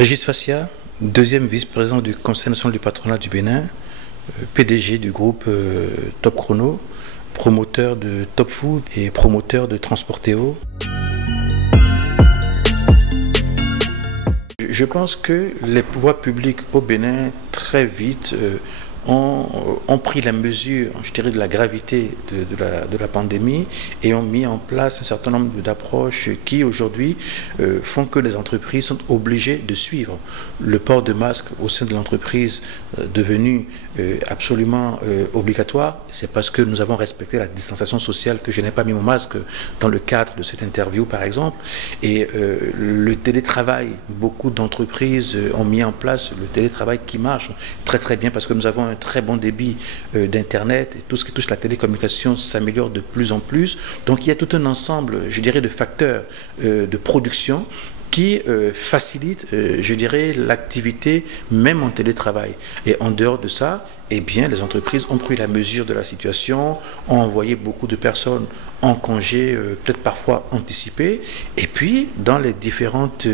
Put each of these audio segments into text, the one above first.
Régis Fassia, deuxième vice-président du Conseil national du patronat du Bénin, PDG du groupe Top Chrono, promoteur de Top Food et promoteur de Transportéo. Je pense que les pouvoirs publics au Bénin, très vite, ont pris la mesure, je dirais, de la gravité de la pandémie et ont mis en place un certain nombre d'approches qui aujourd'hui font que les entreprises sont obligées de suivre. Le port de masque au sein de l'entreprise devenu absolument obligatoire, c'est parce que nous avons respecté la distanciation sociale que je n'ai pas mis mon masque dans le cadre de cette interview par exemple. Et le télétravail, beaucoup d'entreprises ont mis en place le télétravail qui marche très très bien parce que nous avons un très bon débit d'Internet et tout ce qui touche la télécommunication s'améliore de plus en plus. Donc il y a tout un ensemble, je dirais, de facteurs de production qui facilitent, je dirais, l'activité même en télétravail. Et en dehors de ça, eh bien, les entreprises ont pris la mesure de la situation, ont envoyé beaucoup de personnes en congé, peut-être parfois anticipé. Et puis, dans les différentes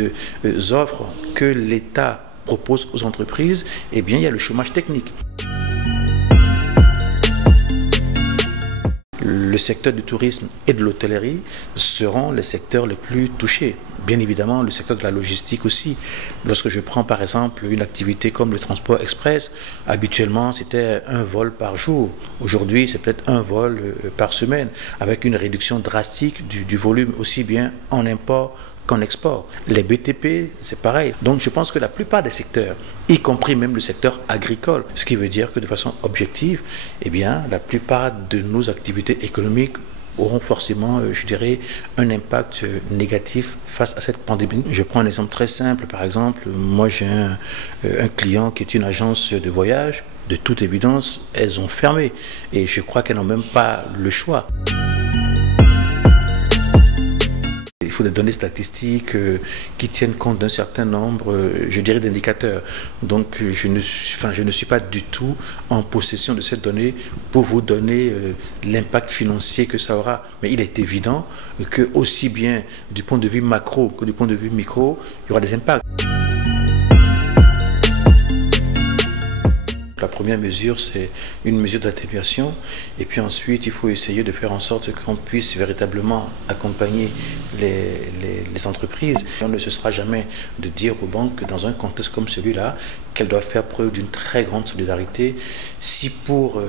offres que l'État propose aux entreprises, eh bien, il y a le chômage technique. Le secteur du tourisme et de l'hôtellerie seront les secteurs les plus touchés. Bien évidemment, le secteur de la logistique aussi. Lorsque je prends par exemple une activité comme le transport express, habituellement c'était un vol par jour. Aujourd'hui, c'est peut-être un vol par semaine, avec une réduction drastique du volume aussi bien en import qu'en export. Les BTP, c'est pareil. Donc je pense que la plupart des secteurs, y compris même le secteur agricole, ce qui veut dire que de façon objective, eh bien, la plupart de nos activités économiques auront forcément, je dirais, un impact négatif face à cette pandémie. Je prends un exemple très simple. Par exemple, moi j'ai un client qui est une agence de voyage. De toute évidence, elles ont fermé. Et je crois qu'elles n'ont même pas le choix. Il faut des données statistiques qui tiennent compte d'un certain nombre, je dirais, d'indicateurs. Donc, je ne suis pas du tout en possession de ces données pour vous donner l'impact financier que ça aura. Mais il est évident que, aussi bien du point de vue macro que du point de vue micro, il y aura des impacts. La première mesure, c'est une mesure d'atténuation. Et puis ensuite, il faut essayer de faire en sorte qu'on puisse véritablement accompagner les entreprises. On ne cessera jamais de dire aux banques que dans un contexte comme celui-là, qu'elles doivent faire preuve d'une très grande solidarité. Si pour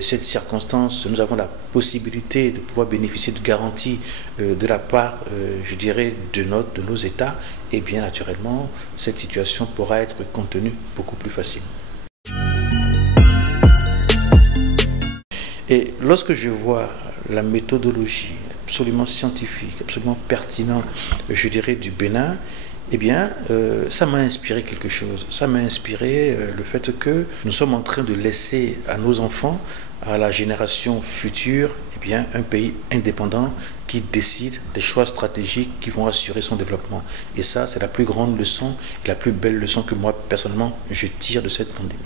cette circonstance, nous avons la possibilité de pouvoir bénéficier de garanties de la part, je dirais, de nos États, et bien naturellement, cette situation pourra être contenue beaucoup plus facilement. Et lorsque je vois la méthodologie absolument scientifique, absolument pertinente, je dirais, du Bénin, eh bien, ça m'a inspiré quelque chose. Ça m'a inspiré le fait que nous sommes en train de laisser à nos enfants, à la génération future, eh bien, un pays indépendant qui décide des choix stratégiques qui vont assurer son développement. Et ça, c'est la plus grande leçon, la plus belle leçon que moi, personnellement, je tire de cette pandémie.